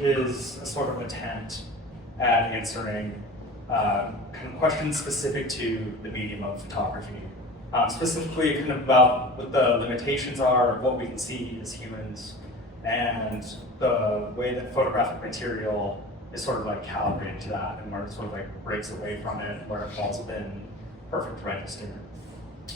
is a sort of attempt at answering kind of questions specific to the medium of photography. Specifically kind of about what the limitations are of what we can see as humans and the way that photographic material is sort of like calibrated to that and where it sort of like breaks away from it, where it falls within perfect register.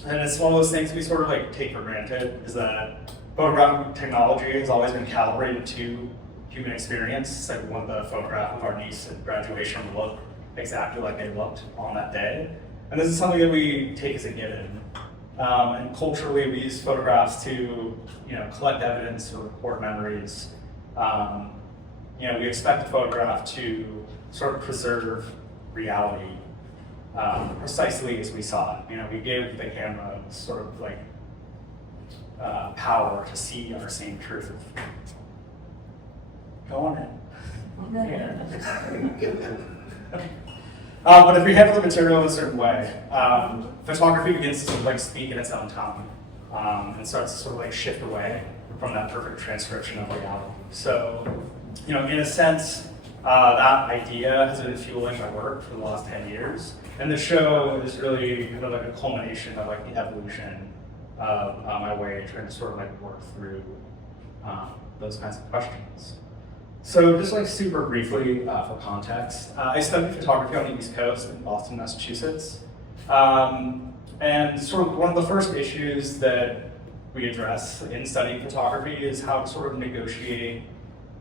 And it's one of those things we sort of like take for granted, is that photographic technology has always been calibrated to human experience. It's like one of the photograph of our niece at graduation look exactly like they looked on that day. And this is something that we take as a given. And culturally, we use photographs to, collect evidence or record memories. We expect a photograph to sort of preserve reality precisely as we saw it. We gave the camera sort of like power to see our same truth. Go on in. But if we handle the material in a certain way, photography begins to sort of like speak in its own tongue and starts to sort of like shift away from that perfect transcription of reality. So, in a sense, that idea has been fueling my work for the last 10 years. And the show is really kind of like a culmination of like the evolution of my way trying to sort of like work through those kinds of questions. So just like super briefly for context, I studied photography on the East Coast in Boston, Massachusetts. And sort of one of the first issues that we address in studying photography is how to sort of negotiate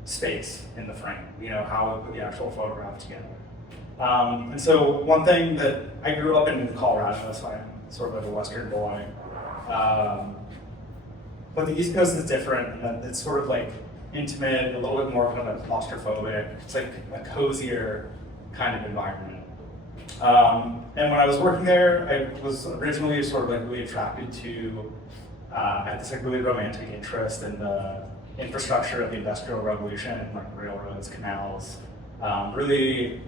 space in the frame, how to put the actual photograph together. And so one thing that I grew up in Colorado, so I'm sort of like a Western boy. But the East Coast is different, and it's sort of like intimate, a little bit more kind of like claustrophobic. It's like a cozier kind of environment. And when I was working there, I was originally sort of like really attracted to, I had this like really romantic interest in the infrastructure of the Industrial Revolution, like railroads, canals, really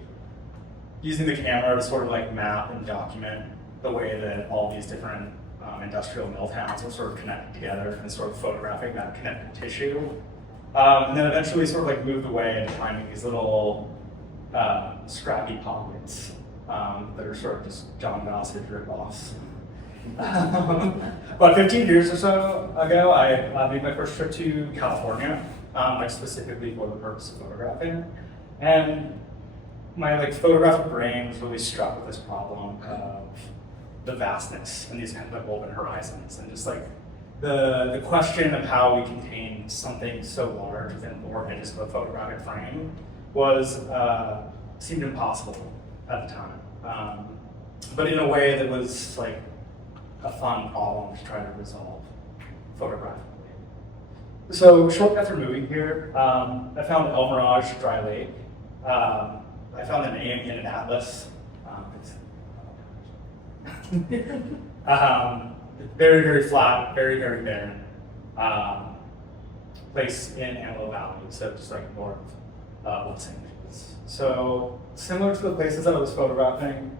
using the camera to sort of like map and document the way that all these different industrial mill towns were sort of connected together and sort of photographing that connective tissue. And then eventually sort of like moved away and finding these little scrappy pockets that are sort of just John Gossage ripoffs. About 15 years or so ago, I made my first trip to California, like specifically for the purpose of photographing. And my like photographic brain was really struck with this problem of the vastness and these kind of like open horizons, and just like the question of how we contain something so large within 4 inches of a photographic frame was seemed impossible at the time, but in a way that was like a fun problem to try to resolve photographically. So shortly after moving here, I found El Mirage Dry Lake. I found a name in an atlas. Very, very flat, very, very barren place in Antelope Valley, so just like north of Los Angeles. So similar to the places that I was photographing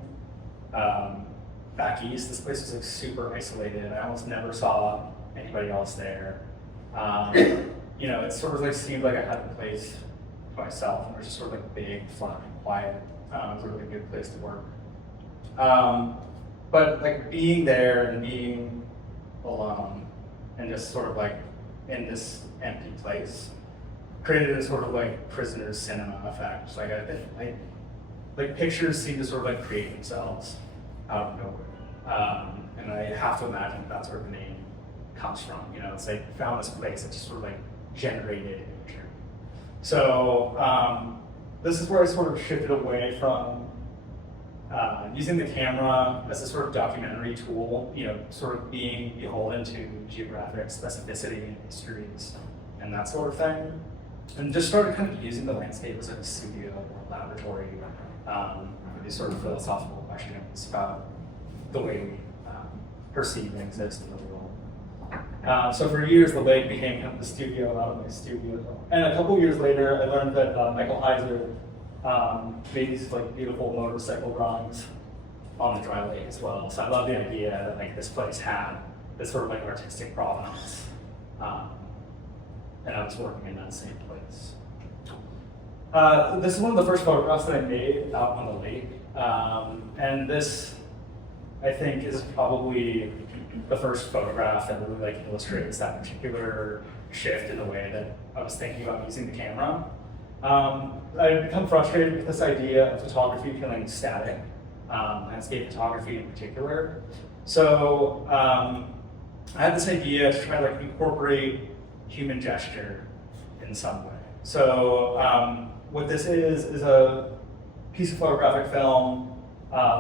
back east, this place was like super isolated. I almost never saw anybody else there. It sort of like seemed like I had the place to myself, and it was just sort of like big, flat, and quiet. It was a really good place to work. But like being there and being alone and just sort of like in this empty place created a sort of like prisoner's cinema effect. Like pictures seem to sort of like create themselves out of nowhere. And I have to imagine that's where the name comes from. It's like found this place that just sort of like generated imagery. So this is where I sort of shifted away from using the camera as a sort of documentary tool, sort of being beholden to geographic specificity and histories and that sort of thing, and just started kind of using the landscape as like a studio or laboratory with these sort of philosophical questions about the way we perceive and exist in the world. So for years, the lake became kind of the studio out of my studio. And a couple years later, I learned that Michael Heyliger made these like beautiful motorcycle drawings on the dry lake as well. So I love the idea that like this place had this sort of like artistic provenance. And I was working in that same place. This is one of the first photographs that I made out on the lake. And this, I think, is probably the first photograph that really like illustrates that particular shift in the way that I was thinking about using the camera. I've become frustrated with this idea of photography feeling static, landscape photography in particular. So I had this idea to try to like incorporate human gesture in some way. So what this is a piece of photographic film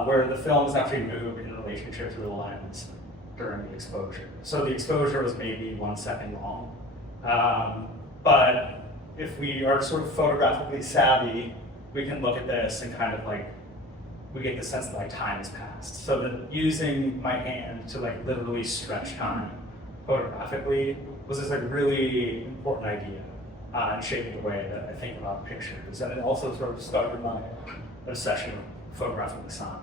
where the film is actually moved in relationship to the lens during the exposure. So the exposure was maybe 1 second long. But if we are sort of photographically savvy, we can look at this and kind of like, we get the sense that like time has passed. So that using my hand to like literally stretch time photographically was this like really important idea and shaping the way that I think about pictures. And it also sort of started my obsession with photographing the sun,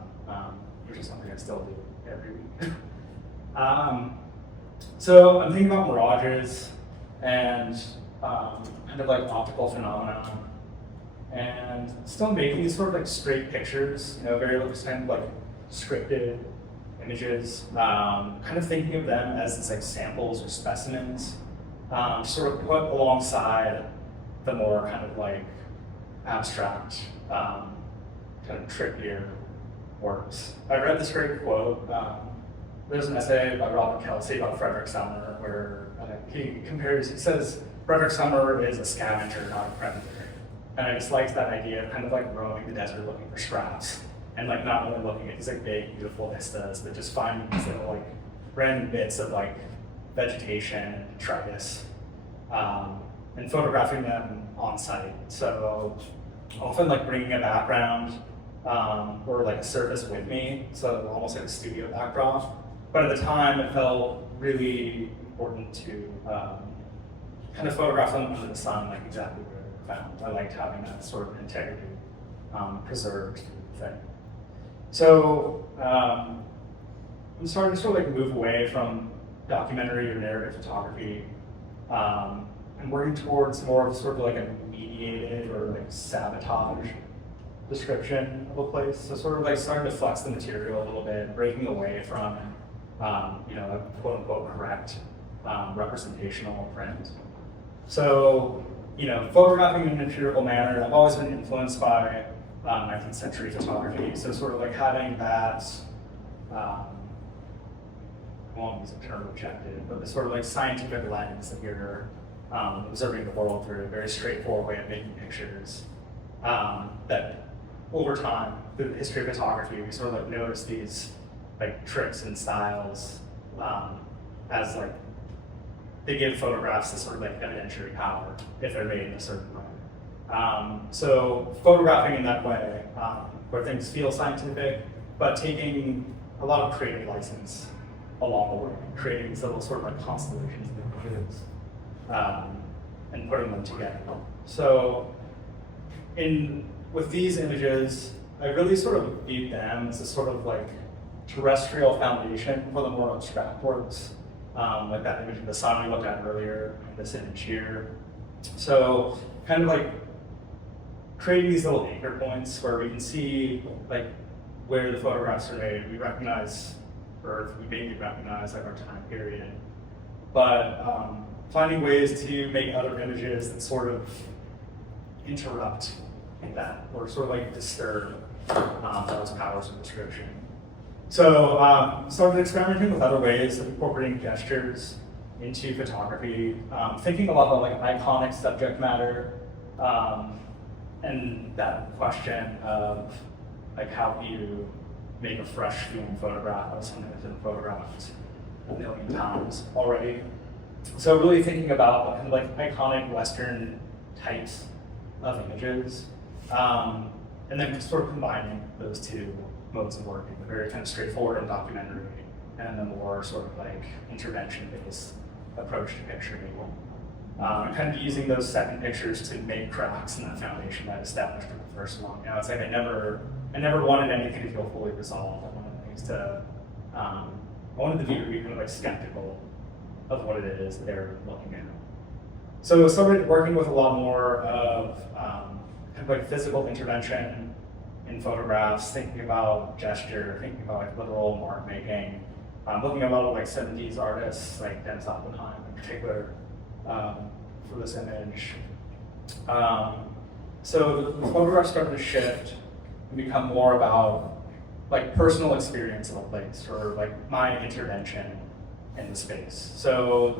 which is something I still do every week. So I'm thinking about mirages and kind of like optical phenomena, and still making these sort of like straight pictures, you know, very kind of like scripted images, kind of thinking of them as these like samples or specimens, sort of put alongside the more kind of like abstract, kind of trippier works. I read this great quote. There's an essay by Robert Kelsey about Frederick Sumner where he says, Frederick Sumner is a scavenger, not a predator. And I just liked that idea of kind of like roaming the desert looking for scraps. And like not only looking at these like big, beautiful vistas, but just finding these little like random bits of like vegetation, detritus, and photographing them on site. So often like bringing a background or like a surface with me, so almost like a studio backdrop. But at the time, it felt really important to kind of photograph them under the sun, like exactly where they're found. I liked having that sort of integrity preserved thing. So I'm starting to sort of like move away from documentary or narrative photography and working towards more of sort of like a mediated or like sabotage description of a place. So sort of like starting to flex the material a little bit, breaking away from you know, a quote unquote correct representational print. So, you know, photographing in an empirical manner, I've always been influenced by 19th century photography. So sort of like having that, I won't use the term objective, but the sort of like scientific lens that you're observing the world through, a very straightforward way of making pictures. That over time, through the history of photography, we sort of like notice these like tricks and styles as like, they give photographs this sort of like evidentiary power if they're made in a certain way. So photographing in that way, where things feel scientific, but taking a lot of creative license along the way, creating these little sort of like constellations of images, and putting them together. So with these images, I really sort of viewed them as a sort of like terrestrial foundation for the more abstract works, like that image of the sun we looked at earlier, and this image here. So kind of like creating these little anchor points where we can see like where the photographs are made. We recognize Earth, we maybe recognize like our time period, but finding ways to make other images that sort of interrupt that or sort of like disturb those powers of description. So started experimenting with other ways of incorporating gestures into photography, thinking a lot about like iconic subject matter, and that question of like how do you make a fresh feeling photograph of something that's been photographed a million times already. So really thinking about kind of like iconic Western types of images, and then sort of combining those two modes of working, the very kind of straightforward and documentary, and the more sort of like intervention-based approach to picture making. Kind of using those second pictures to make cracks in that foundation that I established in the first one. You know, it's like I never wanted anything to feel fully resolved. I wanted things to, I wanted the viewer to be kind of like skeptical of what it is that they're looking at. So I started working with a lot more of kind like physical intervention in photographs, thinking about gesture, thinking about like literal mark making, looking at a lot of like 70s artists, like Dennis Oppenheim in particular, for this image. So the photographs started to shift and become more about like personal experience of a place, or like my intervention in the space. So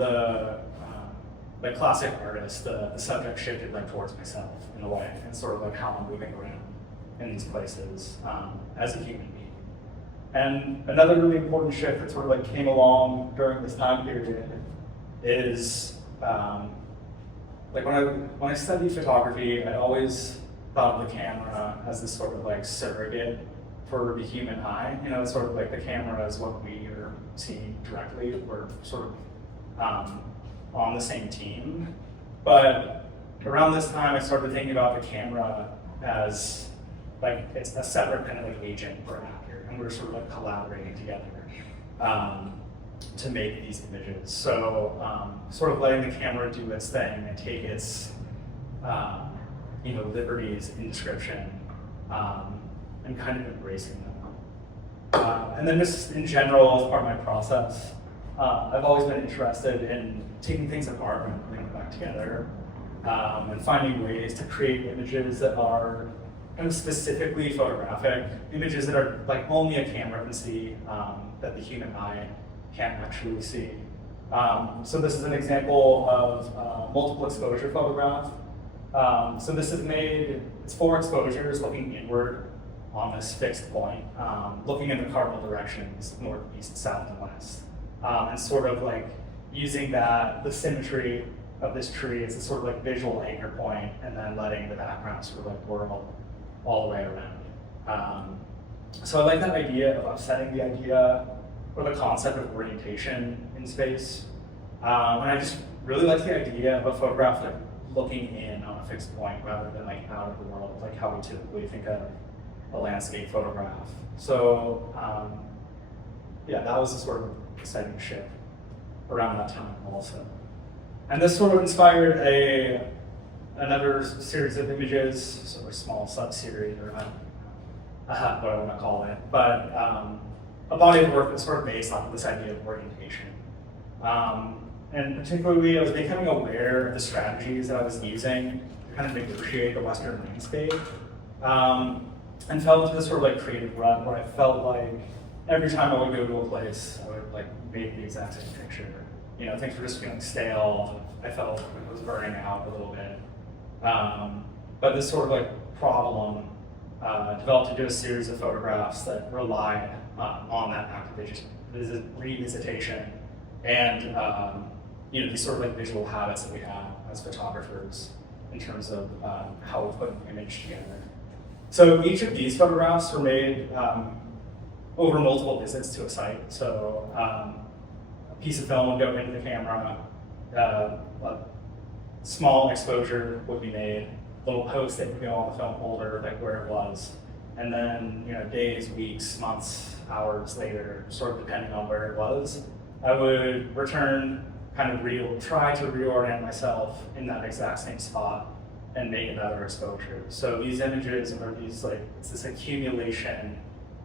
the classic artist, the subject shifted like towards myself in a way, and sort of like how I'm moving around in these places as a human being. And another really important shift that sort of like came along during this time period is like when I studied photography, I always thought of the camera as this sort of like surrogate for the human eye. You know, it's sort of like the camera is what we are seeing directly. We're sort of on the same team. But around this time, I started thinking about the camera as like it's a separate kind of like agent or actor, and we're sort of like collaborating together to make these images. So sort of letting the camera do its thing and take its liberties in description and kind of embracing them. And then just in general, as part of my process, I've always been interested in taking things apart and putting them back together, and finding ways to create images that are kind of specifically photographic, images that are like only a camera can see, that the human eye can't actually see. So this is an example of multiple exposure photograph. So this is it's 4 exposures looking inward on this fixed point, looking in the cardinal directions, north, east, south, and west. And sort of like using the symmetry of this tree as a sort of like visual anchor point, and then letting the background sort of like whirl all the way around. So I like that idea of upsetting the idea or the concept of orientation in space. And I just really like the idea of a photograph like looking in on a fixed point rather than like out of the world, like how we typically think of a landscape photograph. So that was a sort of exciting shift around that time also. And this sort of inspired another series of images, sort of small sub-series, or what I want to call it, but a body of work that's sort of based off of this idea of orientation. And particularly, I was becoming aware of the strategies that I was using to kind of negotiate the Western landscape, and fell into this sort of like creative rut where I felt like every time I would go to a place, I would like make the exact same picture. You know, things were just feeling stale. I felt like it was burning out a little bit. But this sort of like problem developed into a series of photographs that relied on that active revisitation and these sort of like visual habits that we have as photographers in terms of how we put an image together. So each of these photographs were made over multiple visits to a site. So a piece of film would go into the camera, a small exposure would be made, a little post that would go on the film holder, like where it was. And then, days, weeks, months, hours later, sort of depending on where it was, I would return, try to reorient myself in that exact same spot and make another exposure. So these images are it's this accumulation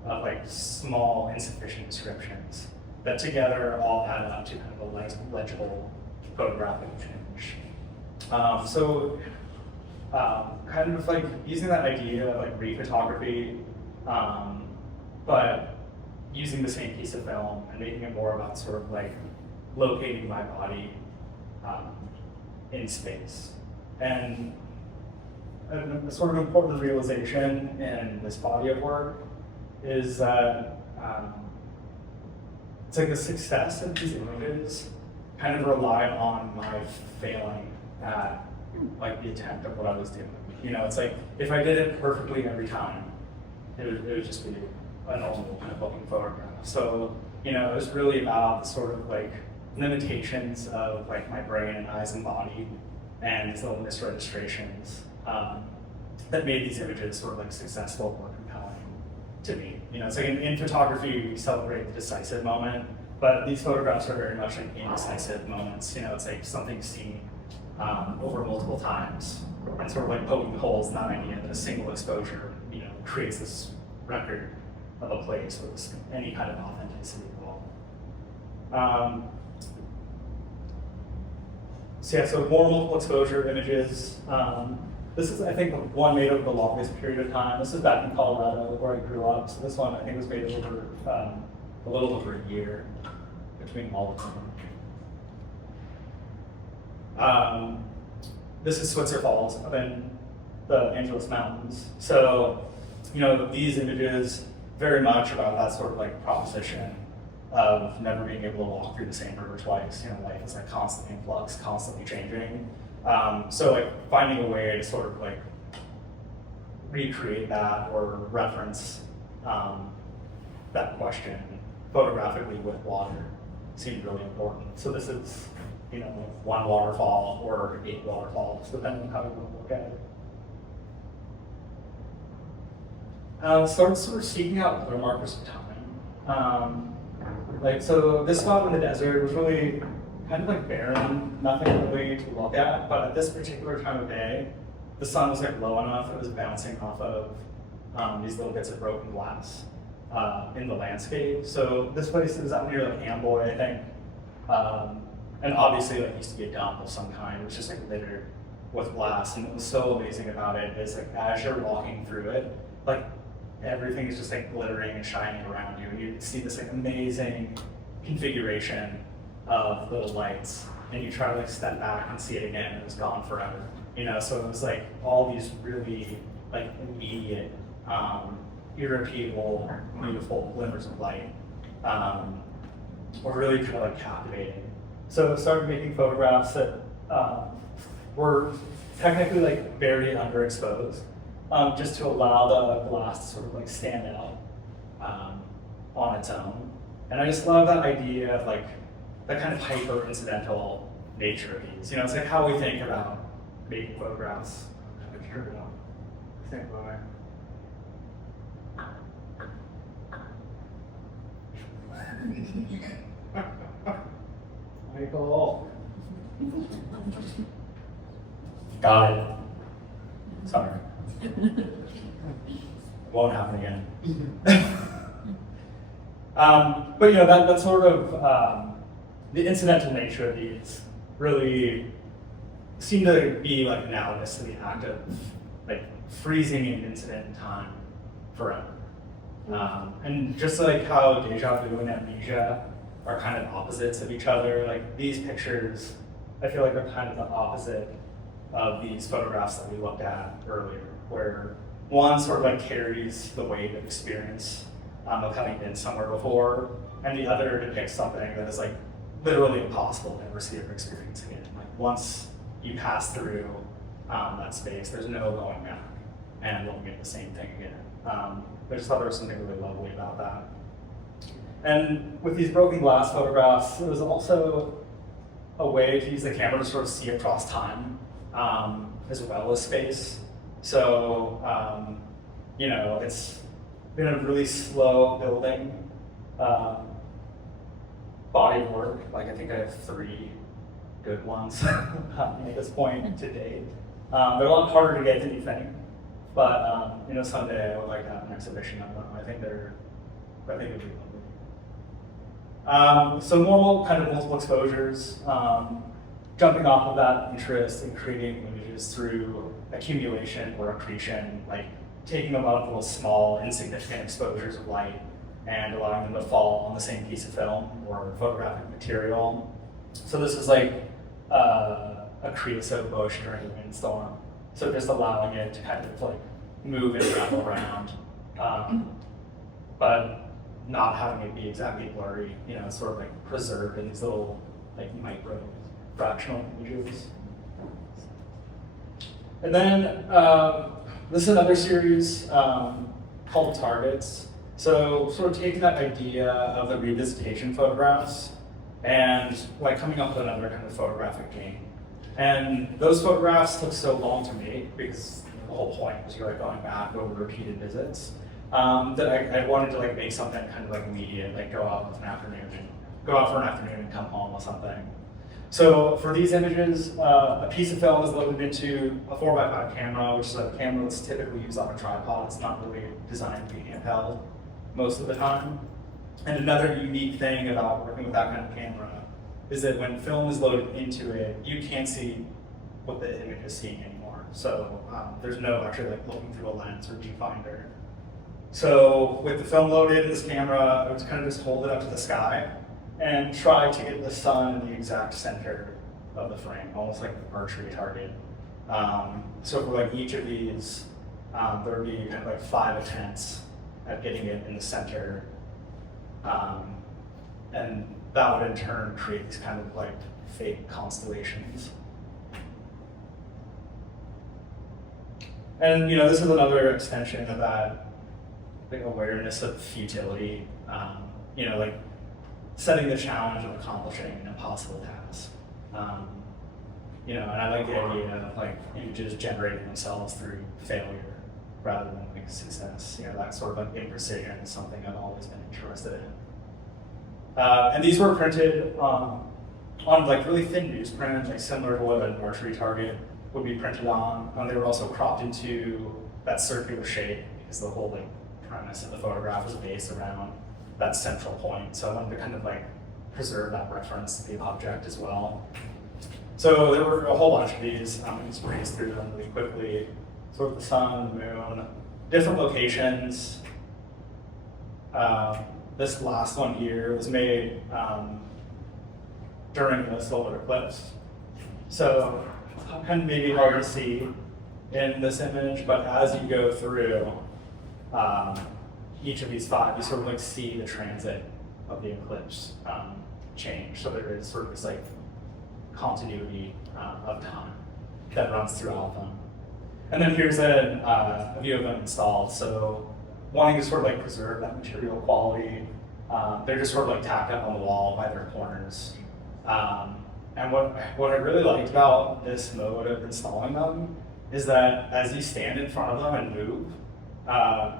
of small, insufficient descriptions that together all add up to kind of a legible photographic image. Kind of using that idea of rephotography, but using the same piece of film and making it more about sort of locating my body in space. And a sort of important realization in this body of work is that it's the success of these images kind of relied on my failing at the attempt of what I was doing. It's if I did it perfectly every time, it would just be a normal kind of looking photograph. So, it was really about the sort of limitations of my brain and eyes and body and these little misregistrations that made these images sort of successful or compelling to me. It's in photography, we celebrate the decisive moment, but these photographs are very much indecisive moments. It's something seen over multiple times and sort of like poking holes in that idea that a single exposure, creates this record of a place with any kind of authenticity at all. So more multiple exposure images. This is, I think, one made over the longest period of time. This is back in Colorado, where I grew up. So this one, I think, was made over a little over a year between all of them. This is Switzer Falls up in the Angeles Mountains. So, these images very much about that sort of like proposition of never being able to walk through the same river twice. Life is like constantly in flux, constantly changing. So like finding a way to sort of like recreate that or reference that question photographically with water seemed really important. So this is, one waterfall or 8 waterfalls, depending on how you want to look at it. Started sort of seeking out other markers of time. So this spot in the desert was really kind of like barren, nothing really to look at, but at this particular time of day, the sun was like low enough, it was bouncing off of these little bits of broken glass in the landscape. So this place is out near like Amboy, I think. And obviously like used to be a dump of some kind. It was just like littered with glass. And what was so amazing about it is like as you're walking through it, like everything is just like glittering and shining around you. And you see this like amazing configuration of little lights. And you try to like step back and see it again and it was gone forever. So it was like all these really like immediate, irrepeatable, beautiful glimmers of light were really kind of like captivating. So I started making photographs that were technically like very underexposed, just to allow the glass to sort of like stand out on its own. And I just love that idea of like that kind of hyper incidental nature of these. It's like how we think about making photographs. Stand by. Michael. Got it. Sorry. Won't happen again. But that sort of the incidental nature of these really seem to be like analogous to the act of like freezing an incident in time forever. And just like how deja vu and amnesia are kind of opposites of each other, like these pictures, I feel like are kind of the opposite of these photographs that we looked at earlier, where one sort of like carries the weight of experience of having been somewhere before, and the other depicts something that is like literally impossible to ever see or experience again. Like once you pass through that space, there's no going back and looking at the same thing again. I just thought there was something really lovely about that. And with these broken glass photographs, it was also a way to use the camera to sort of see across time as well as space. So, it's been a really slow building body of work. Like I think I have 3 good ones at this point to date. They're a lot harder to get than you think, but someday I would like to have an exhibition of them. I think it'd be lovely. So normal kind of multiple exposures, jumping off of that interest in creating images through accumulation or accretion, like taking a lot of little small, insignificant exposures of light and allowing them to fall on the same piece of film or photographic material. So this is like a creosote bush during a windstorm. So just allowing it to kind of like move and rattle around, but not having it be exactly blurry, sort of like preserved in these little like micro fractional images. And then this is another series called Targets. So sort of taking that idea of the revisitation photographs and like coming up with another kind of photographic game. And those photographs took so long to make because the whole point was you're like going back over repeated visits that I wanted to like make something kind of like immediate, like go out for an afternoon and come home with something. So for these images, a piece of film is loaded into a 4x5 camera, which is a camera that's typically used on a tripod. It's not really designed to be handheld most of the time. And another unique thing about working with that kind of camera is that when film is loaded into it, you can't see what the image is seeing anymore. So there's no actually like looking through a lens or viewfinder. So with the film loaded in this camera, I would kind of just hold it up to the sky and try to get the sun in the exact center of the frame, almost like an archery target. So for like each of these, there would be kind of like 5 attempts at getting it in the center. And that would in turn create these kind of like fake constellations. And this is another extension of that like awareness of futility, like setting the challenge of accomplishing an impossible task. And I like the idea of like images generating themselves through failure rather than like success. That sort of like imprecision is something I've always been interested in. And these were printed on like really thin newsprint, like similar to what an archery target would be printed on. They were also cropped into that circular shape because the whole like premise of the photograph was based around that central point. So I wanted to kind of like preserve that reference to the object as well. So there were a whole bunch of these. I'm just breeze through them really quickly. Sort of the sun, the moon, different locations. This last one here was made during the solar eclipse. So kind of maybe hard to see in this image, but as you go through each of these 5, you sort of like see the transit of the eclipse change. So there is sort of this like continuity of time that runs through all of them. And then here's a view of them installed. So wanting to sort of like preserve that material quality, they're just sort of like tacked up on the wall by their corners. And what I really liked about this mode of installing them is that as you stand in front of them and move,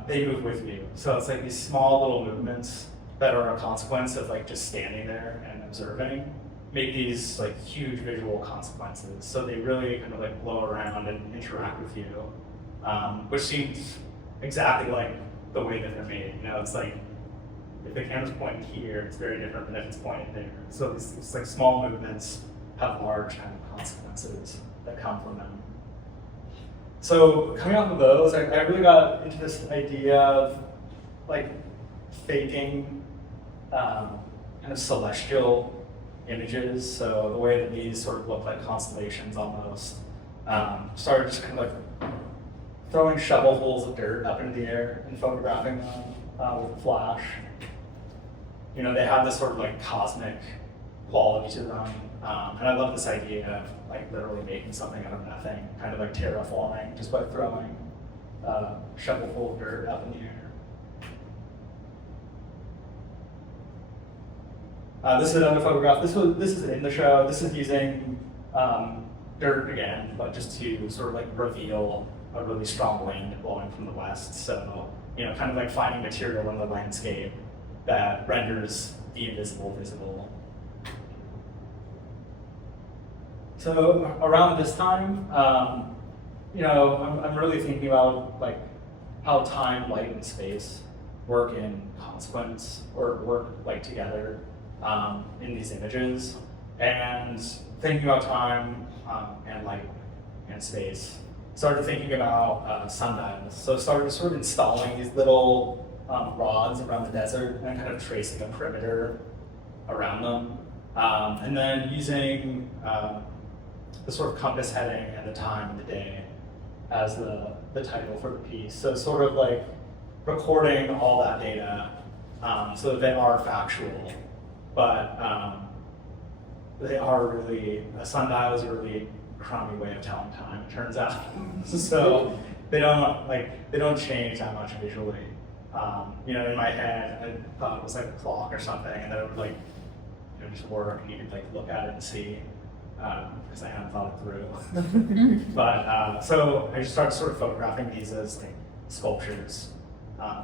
they move with you. So it's like these small little movements that are a consequence of like just standing there and observing make these like huge visual consequences. So they really kind of like blow around and interact with you, which seems exactly like the way that they're made. It's like if the camera's pointing here, it's very different than if it's pointing there. So these like small movements have large kind of consequences that come from them. So coming off of those, I really got into this idea of like faking kind of celestial images. So the way that these sort of look like constellations almost. Started just kind of like throwing shovelfuls of dirt up into the air and photographing them with a flash. They have this sort of like cosmic quality to them. And I love this idea of like literally making something out of nothing, kind of like terraforming just by throwing a shovelful of dirt up in the air. This is another photograph. This is in the show. This is using dirt again, but just to sort of like reveal a really strong wind blowing from the west. So, kind of like finding material in the landscape that renders the invisible visible. So around this time, I'm really thinking about like how time, light, and space work in consequence or work like together in these images, and thinking about time and light and space. Started thinking about sundials. So started sort of installing these little rods around the desert and kind of tracing a perimeter around them, and then using the sort of compass heading and the time of the day as the title for the piece. So sort of like recording all that data so that they are factual, but they are really, a sundial is a really crummy way of telling time, it turns out. So they don't change that much visually. In my head, I thought it was like a clock or something, and then it would just work, and you could like look at it and see, because I hadn't thought it through. But so I just started sort of photographing these as like sculptures,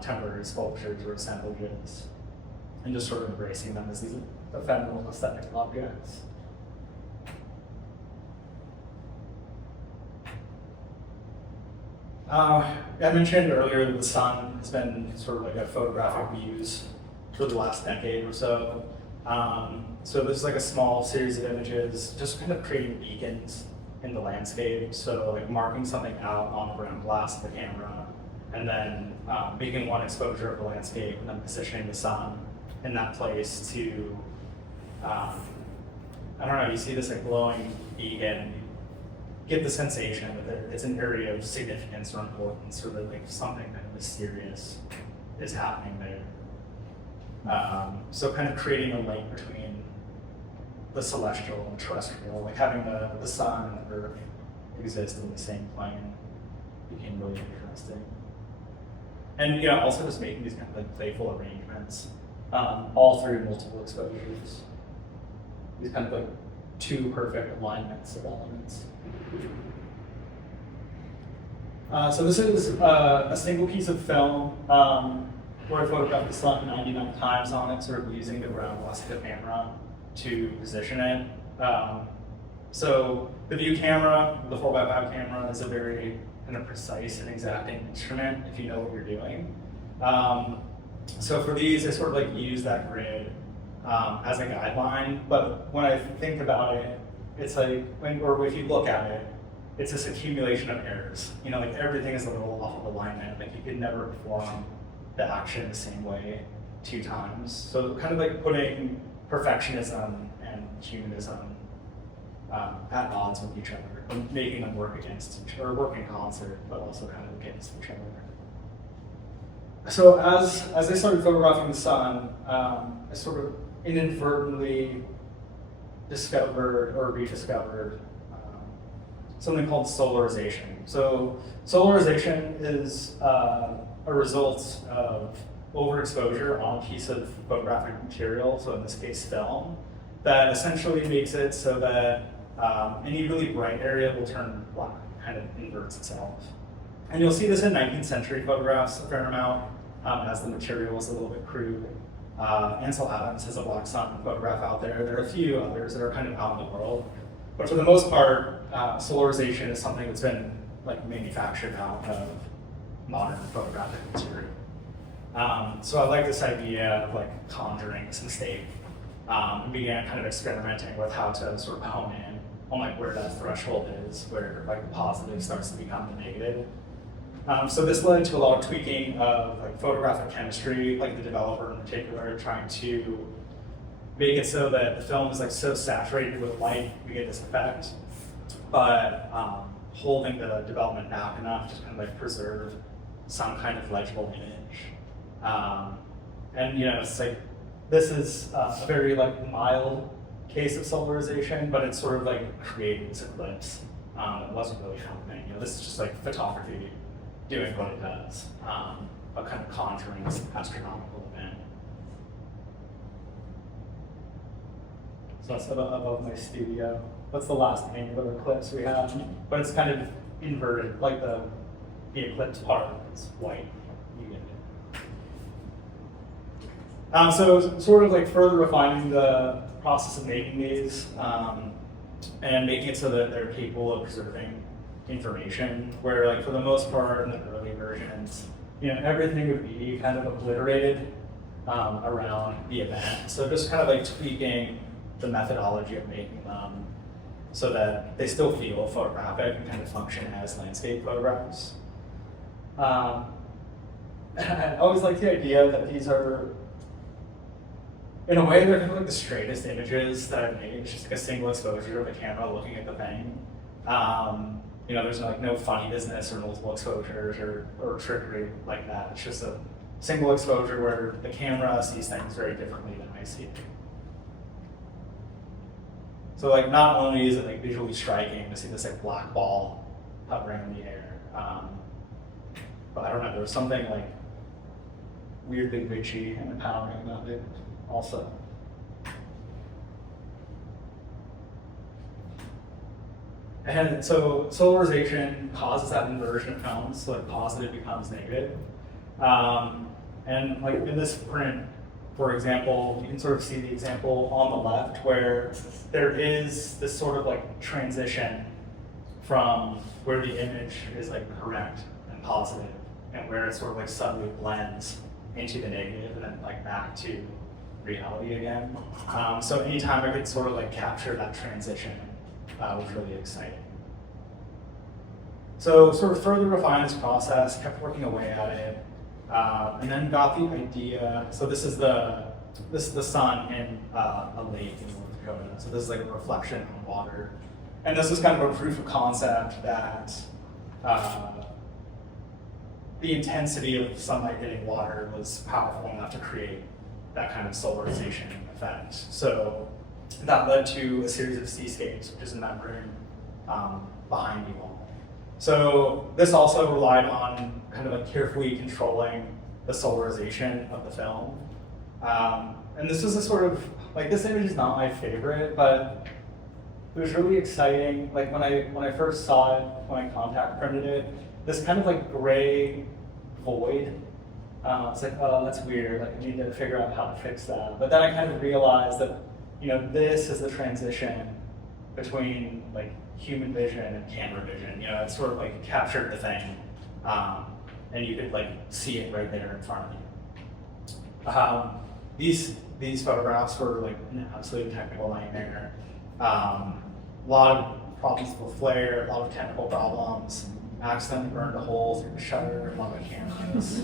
temporary sculptures or assemblages, and just sort of embracing them as these ephemeral aesthetic objects. I mentioned earlier that the sun has been sort of like a photographic muse for the last decade or so. So there's like a small series of images, just kind of creating beacons in the landscape. So like marking something out on the ground glass of the camera, and then making one exposure of the landscape, and then positioning the sun in that place to, I don't know, you see this like glowing beacon, get the sensation that it's an area of significance or importance, or that like something kind of mysterious is happening there. So kind of creating a link between the celestial and terrestrial, like having the sun and the earth exist in the same plane became really interesting. And also just making these kind of like playful arrangements, all through multiple exposures. These kind of like two perfect alignments of elements. So this is a single piece of film where I photographed the sun 99 times on it, sort of using the ground glass of the camera to position it. So the view camera, the 4x5 camera, is a very kind of precise and exacting instrument if you know what you're doing. So for these, I sort of like use that grid as a guideline, but when I think about it, it's like, or if you look at it, it's this accumulation of errors. Like everything is a little off of alignment. Like you could never perform the action the same way 2 times. So kind of like putting perfectionism and humanism at odds with each other, and making them work against each other, or work in concert, but also kind of against each other. So as I started photographing the sun, I sort of inadvertently discovered or rediscovered something called solarization. So solarization is a result of overexposure on a piece of photographic material, so in this case film, that essentially makes it so that any really bright area will turn black, kind of inverts itself. And you'll see this in 19th century photographs a fair amount, as the material is a little bit crude. Ansel Adams has a black sun photograph out there. There are a few others that are kind of out in the world. But for the most part, solarization is something that's been like manufactured out of modern photographic material. So I like this idea of like conjuring this mistake, and began kind of experimenting with how to sort of hone in on like where that threshold is, where like the positive starts to become the negative. So this led to a lot of tweaking of like photographic chemistry, like the developer in particular, trying to make it so that the film is like so saturated with light, we get this effect, but holding the development back enough to kind of like preserve some kind of legible image. And it's like, this is a very like mild case of solarization, but it's sort of like creating this eclipse that wasn't really happening. This is just like photography doing what it does, but kind of conjuring this astronomical event. So that's above my studio. That's the last angular eclipse we have, but it's kind of inverted, like the eclipse part is white. You get it. So sort of like further refining the process of making these, and making it so that they're capable of preserving information, where like for the most part in the early versions, everything would be kind of obliterated around the event. So just kind of like tweaking the methodology of making them so that they still feel photographic and kind of function as landscape photographs. I always like the idea that these are, in a way, they're kind of like the straightest images that I've made. It's just like a single exposure of the camera looking at the thing. There's like no funny business or multiple exposures or trickery like that. It's just a single exposure where the camera sees things very differently than I see it. So like not only is it like visually striking to see this like black ball hovering in the air, but I don't know, there was something like weirdly witchy and empowering about it also. And so solarization causes that inversion of tones, so like positive becomes negative. And like in this print, for example, you can sort of see the example on the left where there is this sort of like transition from where the image is like correct and positive, and where it sort of like suddenly blends into the negative and then like back to reality again. So anytime I could sort of like capture that transition was really exciting. So sort of further refined this process, kept working away at it, and then got the idea. So this is the sun in a lake in North Dakota. So this is like a reflection on water, and this was kind of a proof of concept that the intensity of sunlight hitting water was powerful enough to create that kind of solarization effect. So that led to a series of seascapes, which is in that room behind you all. So this also relied on kind of like carefully controlling the solarization of the film. And this was a sort of, like this image is not my favorite, but it was really exciting. Like when I first saw it, when I contact printed it, this kind of like gray void. It's like, oh, that's weird. Like I need to figure out how to fix that. But then I kind of realized that, this is the transition between like human vision and camera vision. It sort of like captured the thing, and you could like see it right there in front of you. These photographs were like an absolute technical nightmare. A lot of problems with flare, a lot of technical problems. Accidentally burned a hole through the shutter of one of the cameras.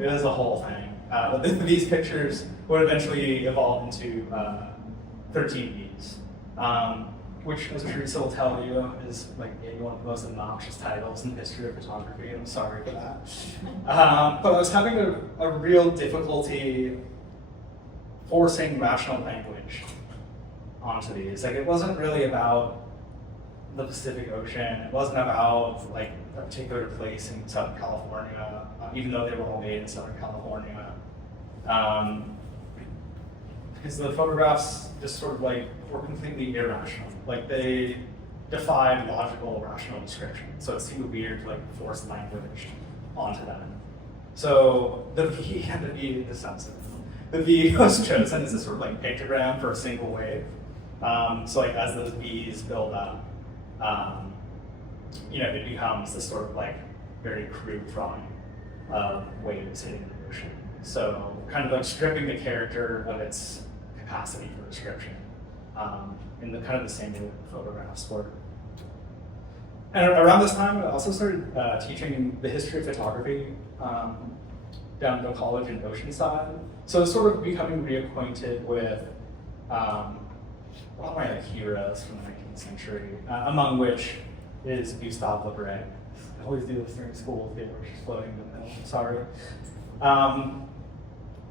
It was a whole thing. But these pictures would eventually evolve into 13Bs, which, as Teresa will tell you, is like maybe one of the most obnoxious titles in the history of photography. I'm sorry for that. But I was having a real difficulty forcing rational language onto these. Like it wasn't really about the Pacific Ocean. It wasn't about like a particular place in Southern California, even though they were all made in Southern California. Because the photographs just sort of like were completely irrational. Like they defied logical, rational description. So it seemed weird to like force language onto them. So the V had to be decisive. The V was chosen as a sort of like pictogram for a single wave. So like as those V's build up, it becomes this sort of like very crude drawing of waves hitting the ocean. So kind of like stripping the character of its capacity for description in the kind of the same way that the photographs were. And around this time, I also started teaching the history of photography down at a college in Oceanside. So I was sort of becoming reacquainted with a lot of my heroes from the 19th century, among which is Gustave Le Bray. I always do this during school, where she's floating in the middle, sorry.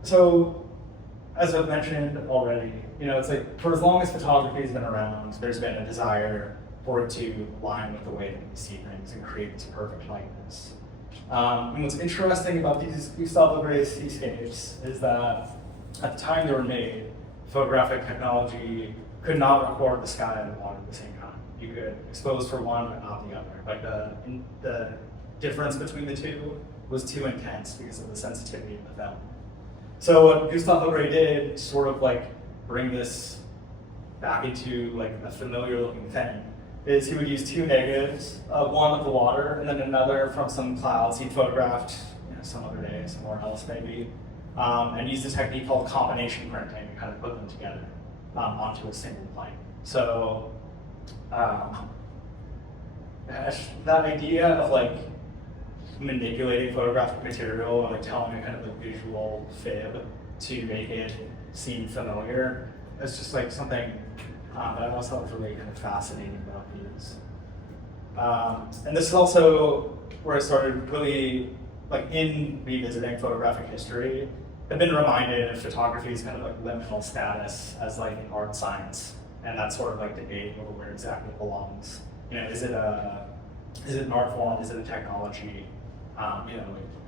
So, as I've mentioned already, it's like for as long as photography has been around, there's been a desire for it to align with the way that we see things and create this perfect likeness. And what's interesting about these Gustave Le Bray seascapes is that at the time they were made, photographic technology could not record the sky and the water at the same time. You could expose for one but not the other. Like the difference between the two was too intense because of the sensitivity of the film. So what Gustave Le Bray did, sort of like bring this back into like a familiar looking thing, is he would use two negatives, one of the water and then another from some clouds he'd photographed some other day, somewhere else maybe, and use a technique called combination printing to kind of put them together onto a single plane. So that idea of like manipulating photographic material and like telling a kind of like visual fib to make it seem familiar is just like something that I always thought was really kind of fascinating about these. And this is also where I started really, like in revisiting photographic history, I've been reminded of photography's kind of like liminal status as like an art science, and that sort of like debate over where exactly it belongs. Is it an art form? Is it a technology?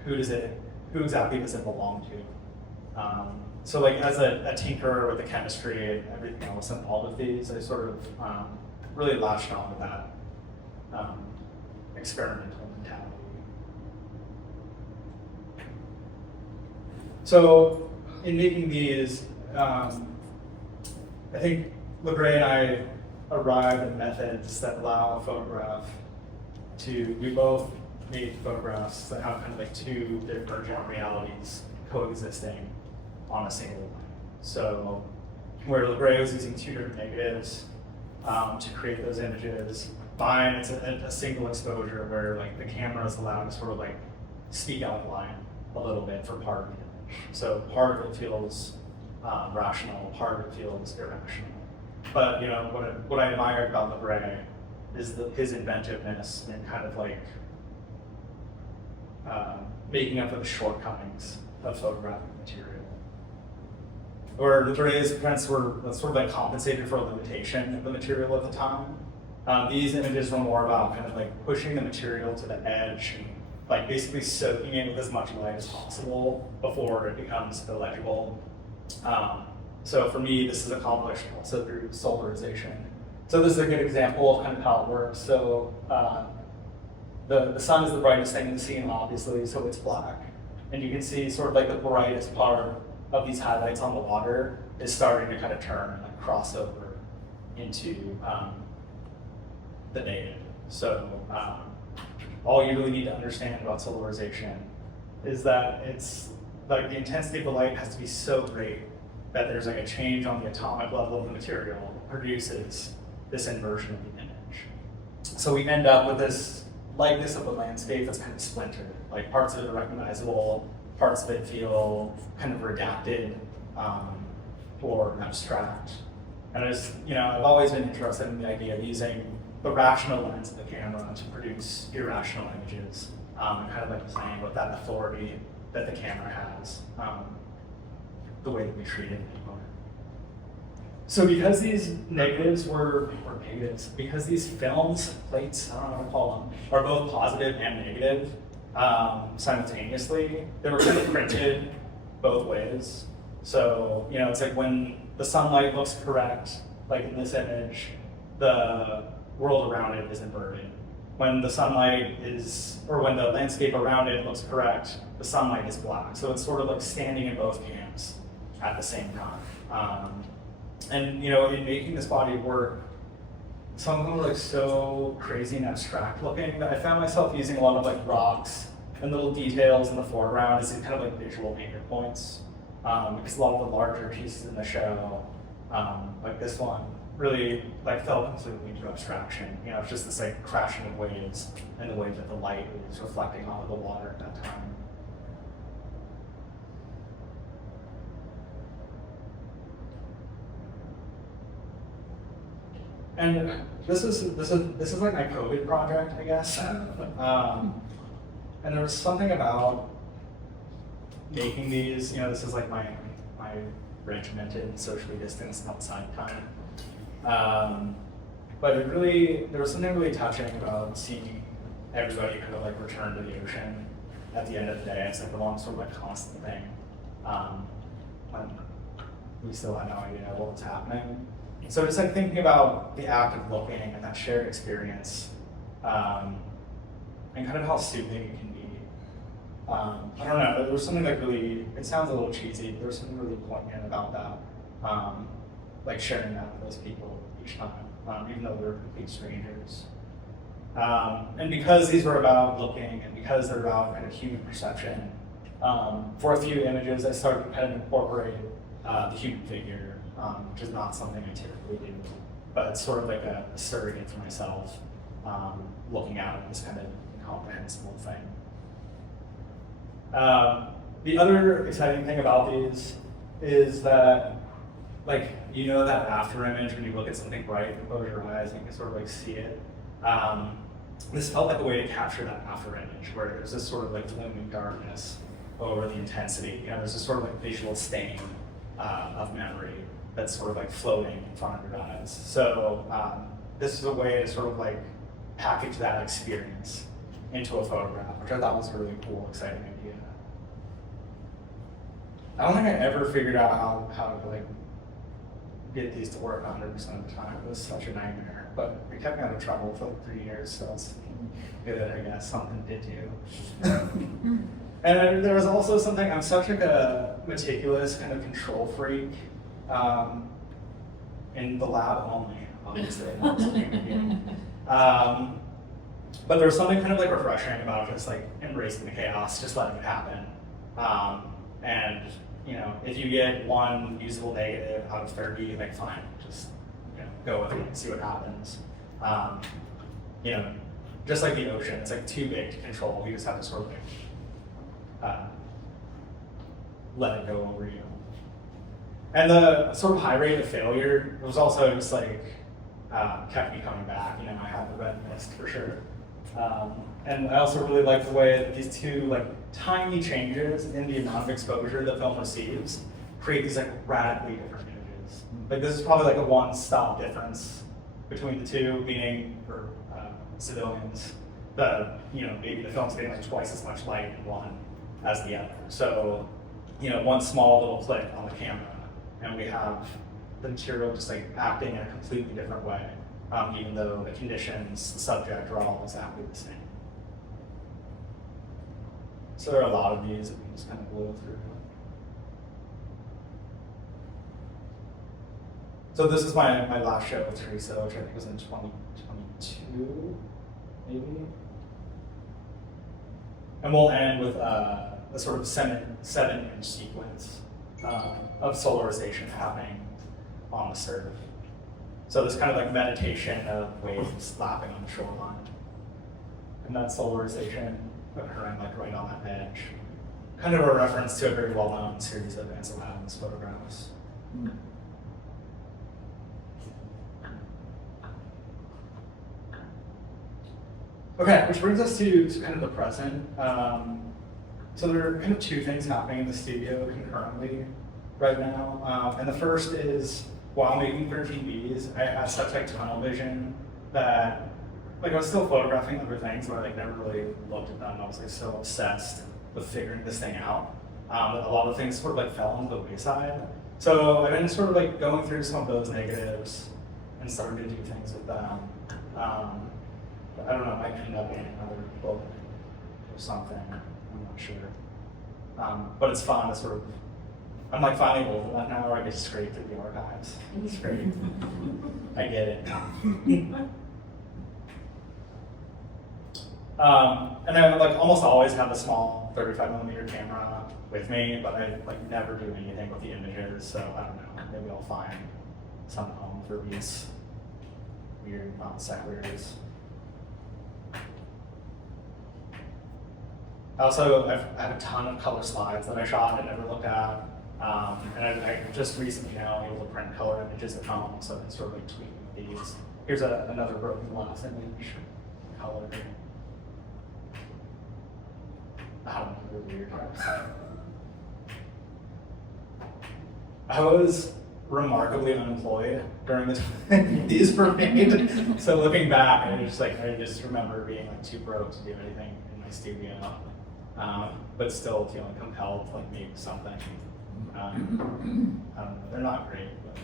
Who exactly does it belong to? So like as a tinkerer with the chemistry and everything else involved with these, I sort of really latched on to that experimental mentality. So in making these, I think Le Bray and I arrived at methods that allow a photograph we both made photographs that have kind of like two divergent realities coexisting on a single line. So where Legray was using two different negatives to create those images, mine, it's a single exposure where like the camera is allowed to sort of like speak out of line a little bit for part of the image. So part of it feels rational, part of it feels irrational. But you know, what I admired about Legray is his inventiveness and kind of like making up for the shortcomings of photographic material. Or Legray's prints were sort of like compensated for a limitation of the material at the time. These images were more about kind of like pushing the material to the edge and like basically soaking it with as much light as possible before it becomes illegible. So for me, this is accomplished also through solarization. So this is a good example of kind of how it works. So the sun is the brightest thing in the scene, obviously, so it's black. And you can see sort of like the brightest part of these highlights on the water is starting to kind of turn, like cross over into the negative. So all you really need to understand about solarization is that it's like the intensity of the light has to be so great that there's like a change on the atomic level of the material that produces this inversion of the image. So we end up with this likeness of the landscape that's kind of splintered. Like parts of it are recognizable, parts of it feel kind of redacted or abstract. And I've always been interested in the idea of using the rational lens of the camera to produce irrational images, and kind of like playing with that authority that the camera has, the way that we treat it anymore. So because these negatives because these films, plates, I don't know what to call them, are both positive and negative simultaneously, they were kind of printed both ways. So, it's like when the sunlight looks correct, like in this image, the world around it is inverted. When the when the landscape around it looks correct, the sunlight is black. So it's sort of like standing in both camps at the same time. And in making this body of work, some of them were like so crazy and abstract looking that I found myself using a lot of like rocks and little details in the foreground as kind of like visual anchor points. Because a lot of the larger pieces in the show, like this one, really like fell completely into abstraction. It's just this like crashing of waves and the way that the light was reflecting onto the water at that time. And this is like my COVID project, I guess. And there was something about making these. This is like my regimented, socially distanced outside time. But there was something really touching about seeing everybody kind of like return to the ocean at the end of the day. It's like the one sort of like constant thing. When we still had no idea what was happening. So just like thinking about the act of looking and that shared experience, and kind of how soothing it can be. I don't know, there was something like really, it sounds a little cheesy, but there was something really poignant about that. Like sharing that with those people each time, even though they're complete strangers. And because these were about looking and because they're about kind of human perception, for a few images I started to kind of incorporate the human figure. Which is not something I typically do, but it's sort of like a surrogate for myself, looking out at this kind of incomprehensible thing. The other exciting thing about these is that, like, that after image when you look at something bright and close your eyes and you can sort of like see it. This felt like a way to capture that after image, where there's this sort of like looming darkness over the intensity. There's this sort of like visual stain of memory that's sort of like floating in front of your eyes. So this is a way to sort of like package that experience into a photograph, which I thought was a really cool, exciting idea. I don't think I ever figured out how to like get these to work 100% of the time. It was such a nightmare, but it kept me out of trouble for like 3 years, so it's good, I guess, something did do. And there was also something, I'm such like a meticulous kind of control freak, in the lab only, obviously. But there was something kind of like refreshing about just like embracing the chaos, just letting it happen. And you know, if you get one usable negative out of 30, like fine, just go with it and see what happens. You know, just like the ocean, it's like too big to control. You just have to sort of like let it go over you. And the sort of high rate of failure was also just like kept me coming back. You know, I had the red mist for sure. And I also really like the way that these two like tiny changes in the amount of exposure the film receives create these like radically different images. Like this is probably like a one-stop difference between the two, meaning for civilians, maybe the film's getting like twice as much light in one as the other. So, one small little click on the camera, and we have the material just like acting in a completely different way, even though the conditions, the subject are all exactly the same. So there are a lot of these that we just kind of blow through. So this is my last show with Teresa, which I think was in 2022, maybe. And we'll end with a sort of seven-inch sequence of solarization happening on the surf. So this kind of like meditation of waves lapping on the shoreline. And that solarization occurring like right on that edge. Kind of a reference to a very well-known series of Ansel Adams photographs. Okay, which brings us to kind of the present. So there are kind of two things happening in the studio concurrently right now. And the first is, while making 13Bs, I had such like tunnel vision that I was still photographing other things, but I never really looked at them. I was so obsessed with figuring this thing out that a lot of things sort of fell into the wayside. So I've been sort of going through some of those negatives and starting to do things with them. I don't know, it might end up in another book or something, I'm not sure. But it's fun to sort of, I'm finally over that now, where I get straight through the archives. It's great. I get it now. And I almost always have a small 35mm camera with me, but I never do anything with the images, so I don't know, maybe I'll find some home for these weird non sequiturs. I have a ton of color slides that I shot and never looked at. And I just recently now able to print color images at home, so I'm sort of tweaking these. Here's another broken glass image, color. I don't know, they're weird. I was remarkably unemployed during the time these were made. So looking back, I just remember being too broke to do anything in my studio. But still feeling compelled to make something. I don't know, they're not great, but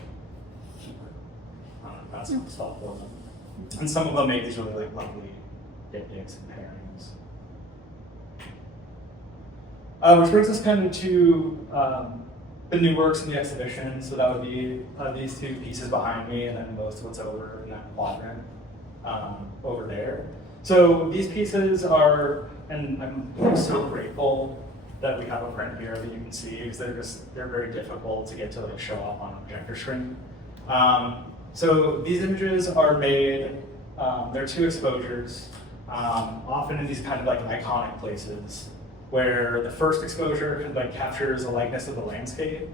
that's some stuff for them. And some of them make these really lovely diptychs and pairings. Which brings us kind of to the new works in the exhibition. So that would be these two pieces behind me, and then most of what's over in that quadrant over there. So these pieces are, and I'm so grateful that we have a print here that you can see, because they're very difficult to get to show up on a projector screen. So these images are made, they're two exposures, often in these kind of iconic places, where the first exposure kind of captures a likeness of the landscape,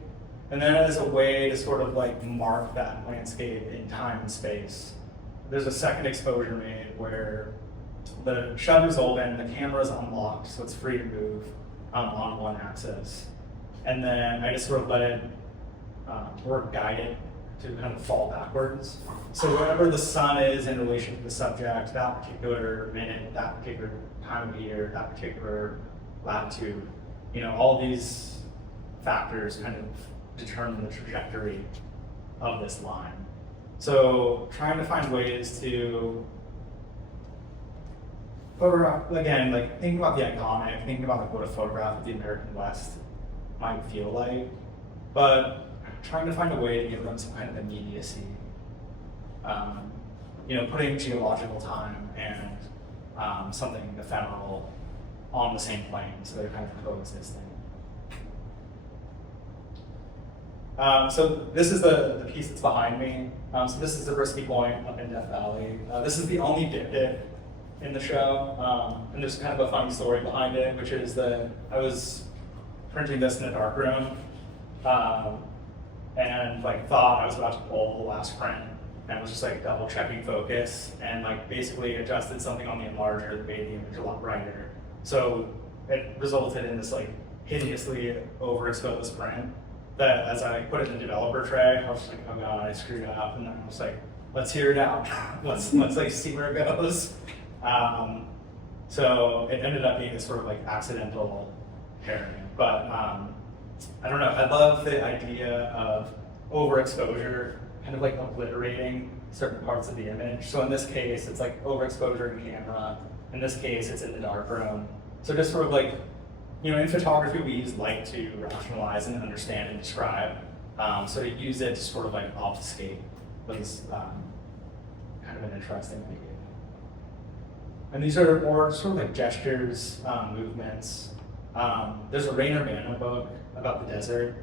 and then as a way to sort of mark that landscape in time and space, there's a second exposure made where the shutter's open, the camera's unlocked, so it's free to move on one axis. And then I just sort of let it, or guide it to kind of fall backwards. So wherever the sun is in relation to the subject, that particular minute, that particular time of year, that particular latitude, all these factors kind of determine the trajectory of this line. So trying to find ways to photograph, again, thinking about the iconic, thinking about what a photograph of the American West might feel like, but trying to find a way to give them some kind of immediacy. Putting geological time and something ephemeral on the same plane, so they're kind of coexisting. So this is the piece that's behind me. So this is the Risky Point up in Death Valley. This is the only diptych in the show, and there's kind of a funny story behind it, which is that I was printing this in a dark room, and like thought I was about to pull the last print, and was just like double checking focus, and like basically adjusted something on the enlarger that made the image a lot brighter. So it resulted in this like hideously overexposed print that as I put it in the developer tray, I was just like, oh god, I screwed up, and then I was like, let's hear it out. let's like see where it goes. So it ended up being this sort of like accidental pairing, but I don't know, I love the idea of overexposure kind of like obliterating certain parts of the image. So in this case, it's like overexposure in camera. In this case, it's in the darkroom. So just sort of like, you know, in photography, we use light to rationalize and understand and describe. So to use it to sort of like obfuscate was kind of an interesting idea. And these are more sort of like gestures, movements. There's a Rainer Manna book about the desert,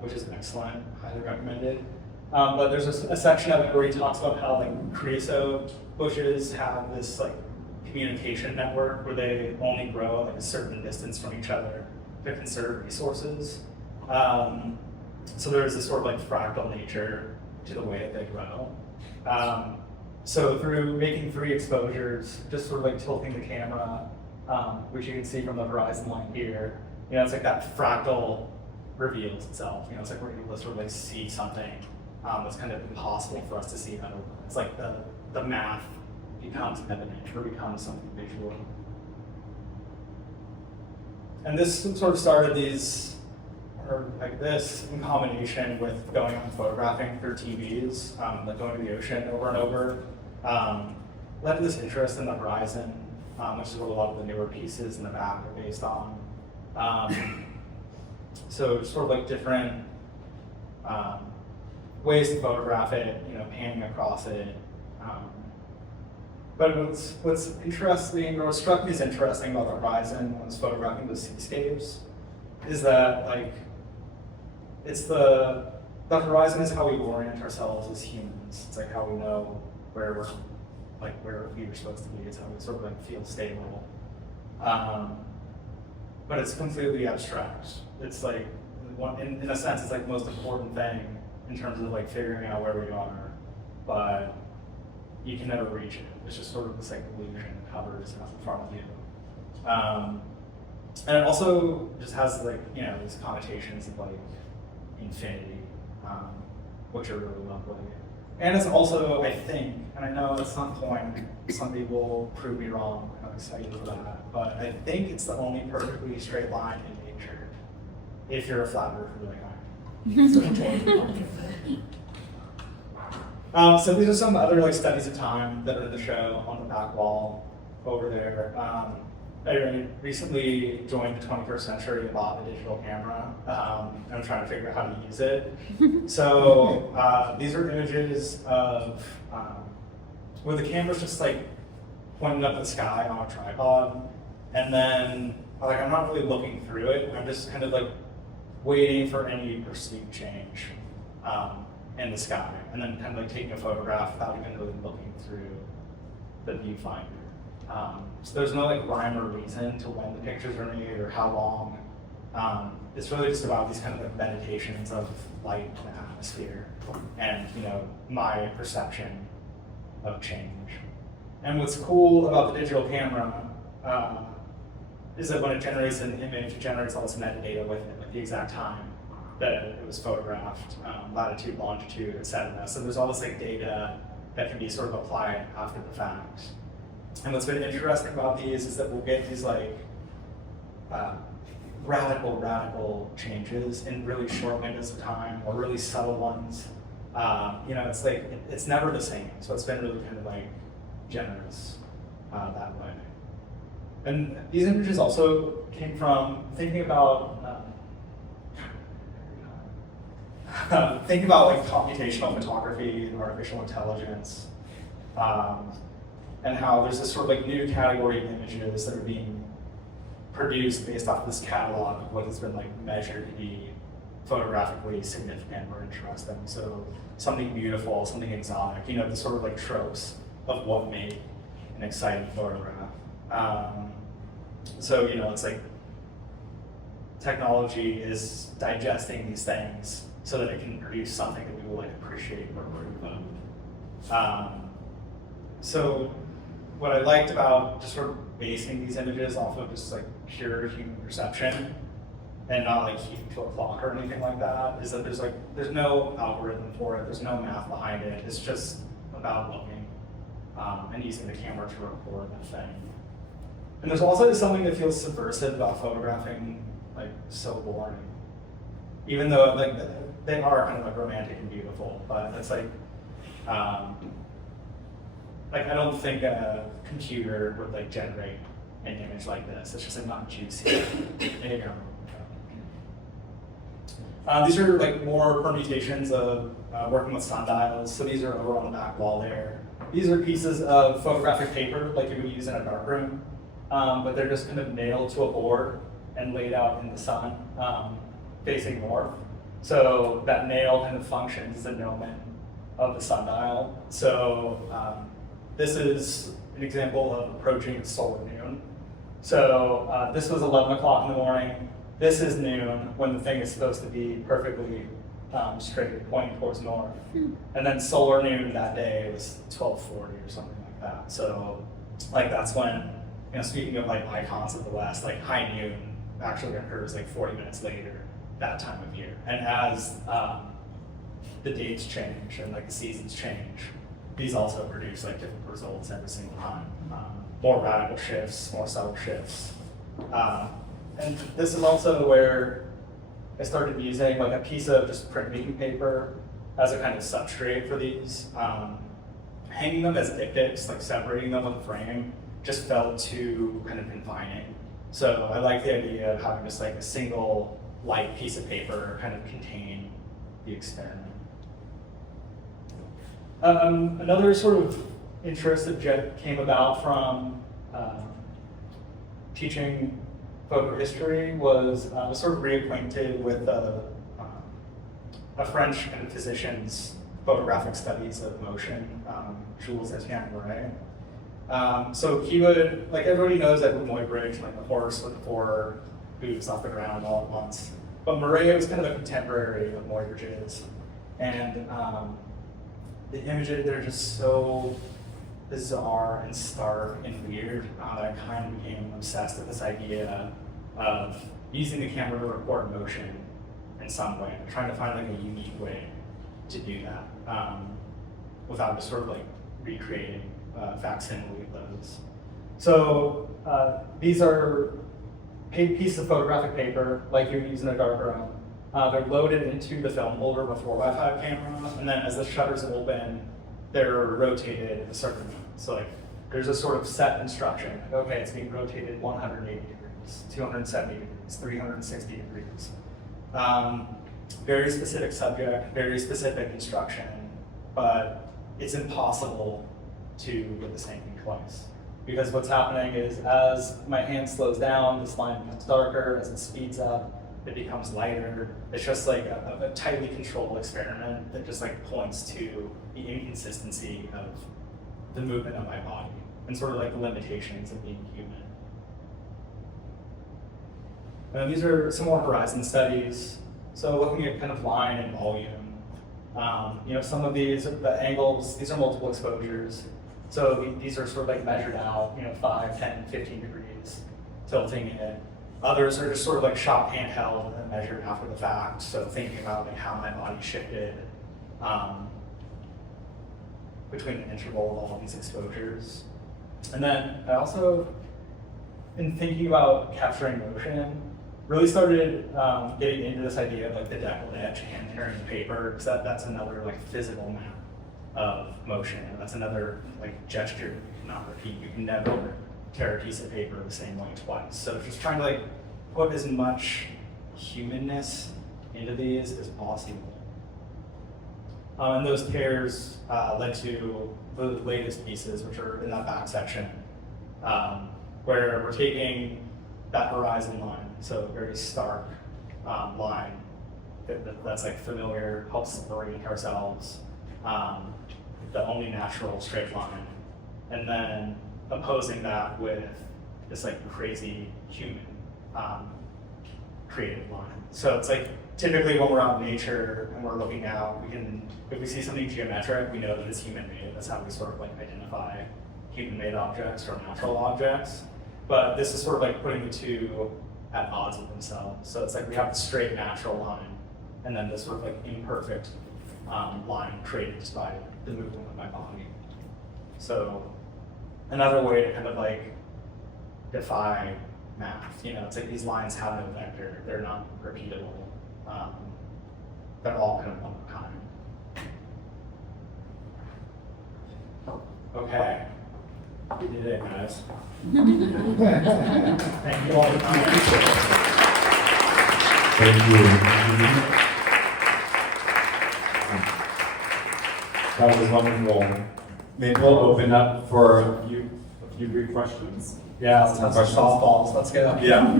which is excellent, highly recommended. But there's a section of it where he talks about how like creosote bushes have this like communication network where they only grow like a certain distance from each other to conserve resources. So there's this sort of like fractal nature to the way that they grow. So through making 3 exposures, just sort of like tilting the camera, which you can see from the horizon line here, you know, it's like that fractal reveals itself. You know, it's like we're able to sort of like see something that's kind of impossible for us to see otherwise. It's like the math becomes evident or becomes something visual. And this sort of started these, or like this, in combination with going on photographing through TVs, like going to the ocean over and over, led to this interest in the horizon, which is what a lot of the newer pieces in the back are based on. So sort of like different ways to photograph it, you know, panning across it. But what's interesting, or what struck me as interesting about the horizon when I was photographing the seascapes, is that like it's the horizon is how we orient ourselves as humans. It's like how we know where we were supposed to be. It's how we sort of like feel stable. But it's completely abstract. It's like in a sense, it's like the most important thing in terms of like figuring out where we are, but you can never reach it. It's just sort of this like illusion that hovers in front of you. And it also just has like, you know, these connotations of like infinity, which are really lovely. And it's also, I think, and I know at some point some people prove me wrong, I'm excited for that, but I think it's the only perfectly straight line in nature if you're a flat earther like I am. So these are some other like studies of time that are in the show on the back wall over there. I recently joined the 21st century and bought a digital camera. And I'm trying to figure out how to use it. So these are images of where the camera's just like pointed up the sky on a tripod, and then like I'm not really looking through it. I'm just kind of like waiting for any perceived change in the sky, and then kind of like taking a photograph without even really looking through the viewfinder. So there's no like rhyme or reason to when the pictures are made or how long. It's really just about these kind of like meditations of light and atmosphere, and you know, my perception of change. And what's cool about the digital camera is that when it generates an image, it generates all this metadata with it, like the exact time that it was photographed, latitude, longitude, etc. So there's all this like data that can be sort of applied after the fact. And what's been interesting about these is that we'll get these like radical changes in really short windows of time, or really subtle ones. You know, it's like it's never the same. So it's been really kind of like generous that way. And these images also came from thinking about like computational photography and artificial intelligence. and how there's this sort of like new category of images that are being produced based off this catalog of what has been like measured to be photographically significant or interesting. So something beautiful, something exotic, you know, the sort of like tropes of what made an exciting photograph. So, you know, it's like technology is digesting these things so that it can produce something that we will like appreciate or approve of. So what I liked about just sort of basing these images off of just like pure human perception and not like heaped to a clock or anything like that is that there's no algorithm for it, there's no math behind it, it's just about looking and using the camera to record that thing. And there's also something that feels subversive about photographing like so boring. Even though like they are kind of like romantic and beautiful, but it's like I don't think a computer would like generate an image like this. It's just like not juicy. There you go. These are like more permutations of working with sundials. So these are over on the back wall there. These are pieces of photographic paper like you would use in a darkroom, but they're just kind of nailed to a board and laid out in the sun, facing north. So that nail kind of functions as a gnomon of the sundial. So this is an example of approaching solar noon. So this was 11 o'clock in the morning. This is noon when the thing is supposed to be perfectly straight, pointing towards north. And then solar noon that day was 12:40 or something like that. So like that's when, you know, speaking of like icons of the West, like high noon actually occurs like 40 minutes later that time of year. And as the dates change and like the seasons change, these also produce like different results every single time. More radical shifts, more subtle shifts. And this is also where I started using like a piece of just printmaking paper as a kind of substrate for these. Hanging them as diptychs, like separating them with a frame, just felt too kind of confining. So I like the idea of having just like a single light piece of paper kind of contain the experiment. Another sort of interest that came about from teaching photo history was sort of reacquainted with a French kind of physician's photographic studies of motion, Jules Etienne Mouret. So he would, like everybody knows that Moy Bridge, like the horse with the four hooves off the ground all at once. But Mouret was kind of a contemporary of Moy Bridge's. And the images, they're just so bizarre and stark and weird that I kind of became obsessed with this idea of using the camera to record motion in some way, trying to find like a unique way to do that without just sort of like recreating facsimile of those. So these are pieces of photographic paper like you would use in a darkroom. They're loaded into the film holder of a 4x5 camera, and then as the shutters open, they're rotated a certain amount. So like there's a sort of set instruction. Okay, it's being rotated 180 degrees, 270 degrees, 360 degrees. Very specific subject, very specific instruction, but it's impossible to get the same thing twice. Because what's happening is as my hand slows down, this line becomes darker. As it speeds up, it becomes lighter. It's just like a tightly controlled experiment that just like points to the inconsistency of the movement of my body and sort of like the limitations of being human. And these are some more horizon studies. So looking at kind of line and volume. You know, some of these, the angles, these are multiple exposures. So these are sort of like measured out, you know, 5, 10, 15 degrees, tilting it. Others are just sort of like shot handheld and measured after the fact. So thinking about like how my body shifted between the interval of all these exposures. And then I also, in thinking about capturing motion, really started getting into this idea of like the deckled edge hand tearing the paper, because that's another like physical map of motion. And that's another like gesture you cannot repeat. You can never tear a piece of paper the same way twice. So just trying to like put as much humanness into these as possible. And those tears led to the latest pieces, which are in that back section, where we're taking that horizon line, so a very stark line that's like familiar, helps orient ourselves, the only natural straight line, and then opposing that with this like crazy human creative line. So it's like typically when we're out in nature and we're looking out, if we see something geometric, we know that it's human made. That's how we sort of like identify human made objects or natural objects. But this is sort of like putting the two at odds with themselves. So it's like we have the straight natural line and then this sort of like imperfect line created just by the movement of my body. So another way to kind of like defy math, it's like these lines have no vector, they're not repeatable, they're all kind of one of a kind. Okay, we did it, guys. Thank you all for coming. Thank you. That was wonderful. Maybe we'll open up for a few brief questions. Yeah, let's have some softballs. Let's get up. Yeah.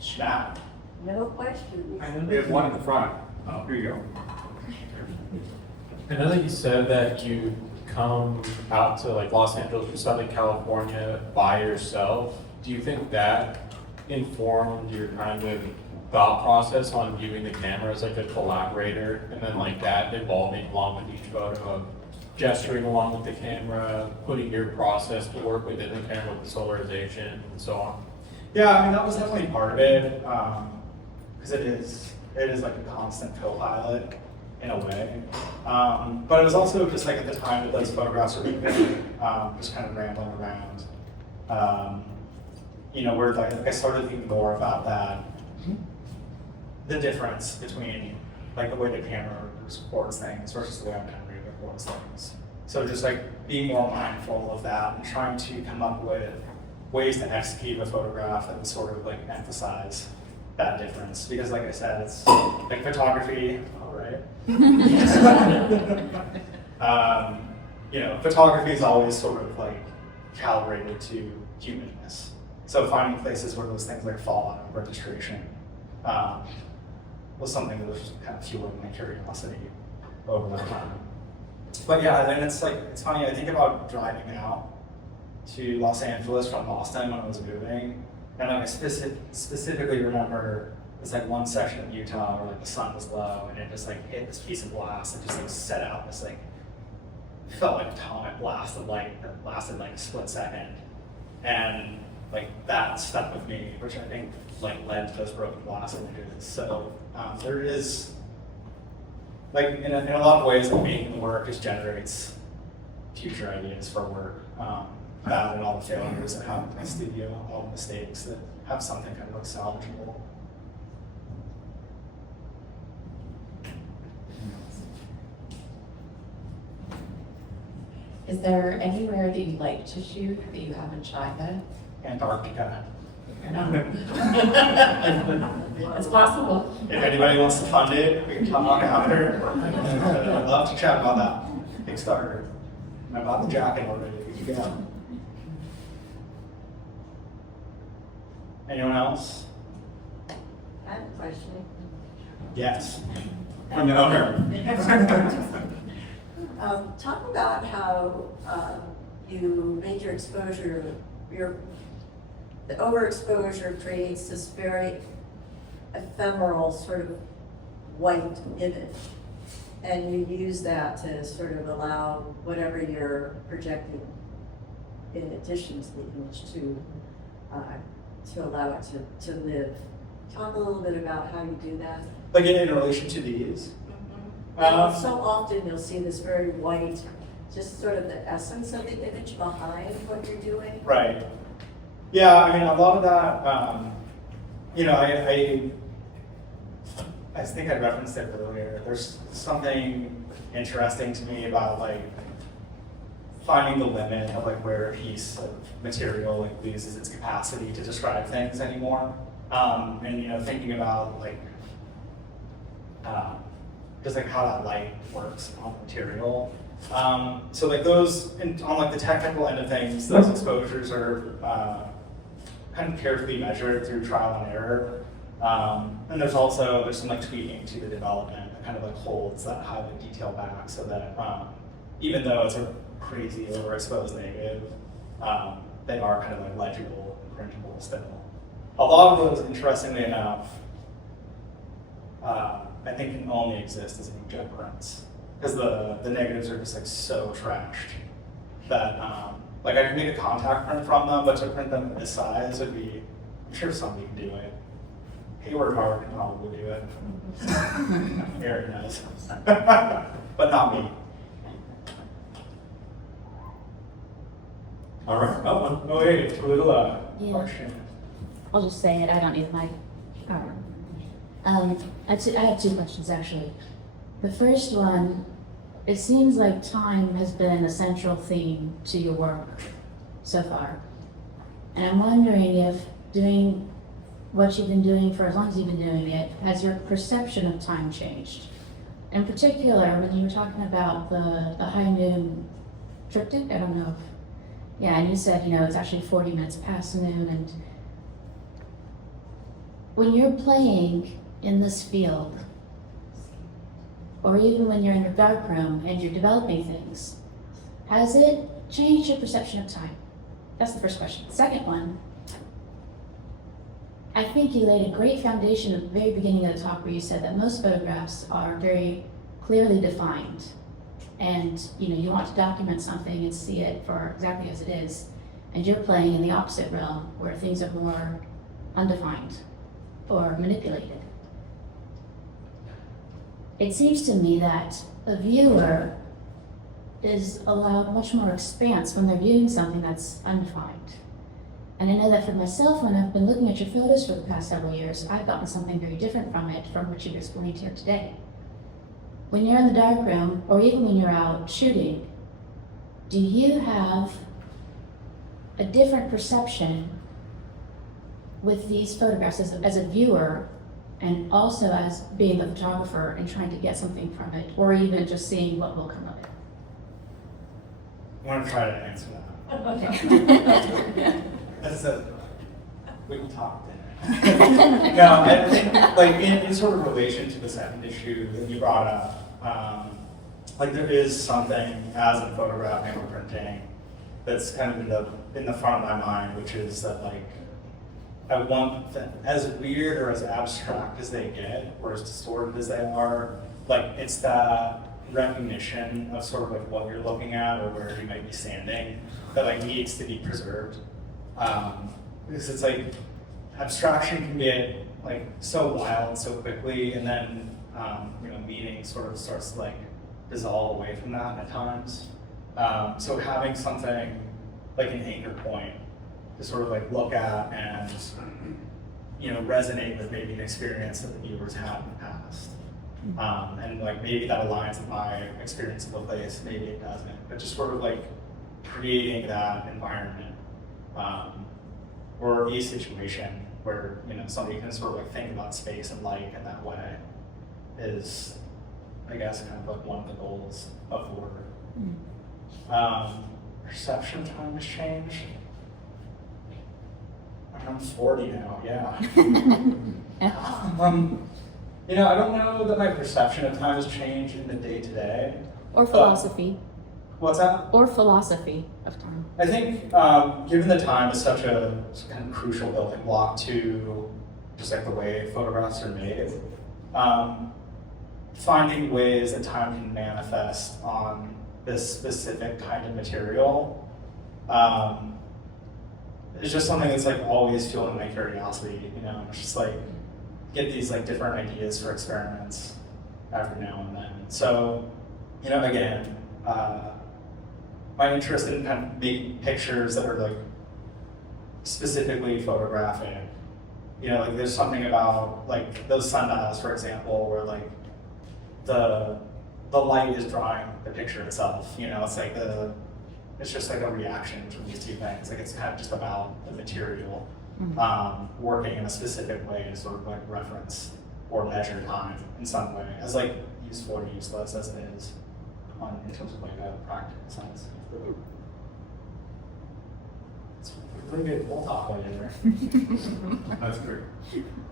Snap. No questions. We have one in the front. Oh, here you go. I know that you said that you come out to like Los Angeles or Southern California by yourself. Do you think that informed your kind of thought process on viewing the camera as like a collaborator, and then like that evolving along with each photo of gesturing along with the camera, putting your process to work within the camera with the solarization and so on? Yeah, I mean that was definitely part of it, because it is like a constant co-pilot in a way. But it was also just like at the time that those photographs were being made, just kind of rambling around. Where like I started thinking more about that, the difference between like the way the camera records things versus the way my memory records things. So just like being more mindful of that and trying to come up with ways to execute a photograph that would sort of like emphasize that difference. Because like I said, it's like photography, all right? Photography is always sort of like calibrated to humanness. So finding places where those things like fall out of registration was something that was just kind of fueling my curiosity over the time. But yeah, then it's funny, I think about driving out to Los Angeles from Boston when I was moving, and I specifically remember this like one section of Utah where like the sun was low and it just like hit this piece of glass and just like set out this like, felt like atomic blast of light that lasted like a split second. And like that stuck with me, which I think like led to those broken glass images. So there is, like in a lot of ways, like making the work just generates future ideas for work. And all the failures that happen in the studio, all the mistakes that have something kind of like salvageable. Is there anywhere that you'd like to shoot that you haven't shot yet? Antarctica. It's possible. If anybody wants to fund it, we can talk after. I'd love to chat about that. Kickstarter. I bought the jacket already. We can go. Anyone else? I have a question. Yes. From the owner. Talk about how you made your exposure, the overexposure creates this very ephemeral sort of white image. And you use that to sort of allow whatever you're projecting in addition to the image to allow it to live. Talk a little bit about how you do that. Like in relation to these? So often you'll see this very white, just sort of the essence of the image behind what you're doing. Right. Yeah, I mean, a lot of that, I think I referenced it earlier. There's something interesting to me about like finding the limit of like where a piece of material like loses its capacity to describe things anymore. And you know, thinking about like just like how that light works on the material. So like those, on like the technical end of things, those exposures are kind of carefully measured through trial and error. And there's some like tweaking to the development that kind of like holds that high detail back so that even though it's a crazy overexposed negative, they are kind of like legible and printable still. A lot of those, interestingly enough, I think can only exist as inkjet prints because the negatives are just like so trashed that like I can make a contact print from them, but to print them in this size would be, I'm sure somebody can do it. Hayward Howard can probably do it. Eric knows, but not me. All right. Oh wait, a little Yeah. question. I'll just say it, I don't need the mic. I have two questions actually. The first one, it seems like time has been a central theme to your work so far. And I'm wondering if doing what you've been doing for as long as you've been doing it, has your perception of time changed? In particular, when you were talking about the high noon triptych, I don't know if, yeah, and you said, you know, it's actually 40 minutes past noon, and when you're playing in this field, or even when you're in your darkroom and you're developing things, has it changed your perception of time? That's the first question. The second one, I think you laid a great foundation at the very beginning of the talk where you said that most photographs are very clearly defined. And you want to document something and see it for exactly as it is. And you're playing in the opposite realm where things are more undefined or manipulated. It seems to me that the viewer is allowed much more expanse when they're viewing something that's undefined. And I know that for myself, when I've been looking at your photos for the past several years, I've gotten something very different from it, from what you've explained here today. When you're in the darkroom, or even when you're out shooting, do you have a different perception with these photographs as a viewer, and also as being the photographer and trying to get something from it, or even just seeing what will come of it? I want to try to answer that. Okay. We can talk then. No, I think like in sort of relation to the second issue that you brought up, like there is something as a photograph and printing that's kind of in the front of my mind, which is that like I want them, as weird or as abstract as they get, or as distorted as they are, like it's that recognition of sort of like what you're looking at or where you might be standing that like needs to be preserved. Because it's like abstraction can get like so wild so quickly, and then meaning sort of starts to like dissolve away from that at times. So having something like an anchor point to sort of like look at and resonate with maybe an experience that the viewers had in the past. And like maybe that aligns with my experience of the place, maybe it doesn't, but just sort of like creating that environment or a situation where somebody can sort of like think about space and light in that way is, I guess, kind of like one of the goals of the work. Perception of time has changed. I'm 40 now, yeah. I don't know that my perception of time has changed in the day-to-day. Or philosophy. What's that? Or philosophy of time. I think given the time is such a kind of crucial building block to just like the way photographs are made, finding ways that time can manifest on this specific kind of material is just something that's like always fueling my curiosity. It's just like get these like different ideas for experiments every now and then. So, again, my interest in kind of making pictures that are like specifically photographic. Like there's something about like those sundials, for example, where like the light is drawing the picture itself. It's like it's just like a reaction between these two things. Like it's kind of just about the material working in a specific way to sort of like reference or measure time in some way, as like useful or useless as it is in terms of like a practical sense. It's really good. We'll talk later. That's great.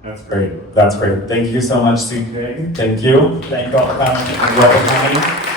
That's great. That's great. Thank you so much, CJ. Thank you. Thank you all for coming. Thank you all for coming.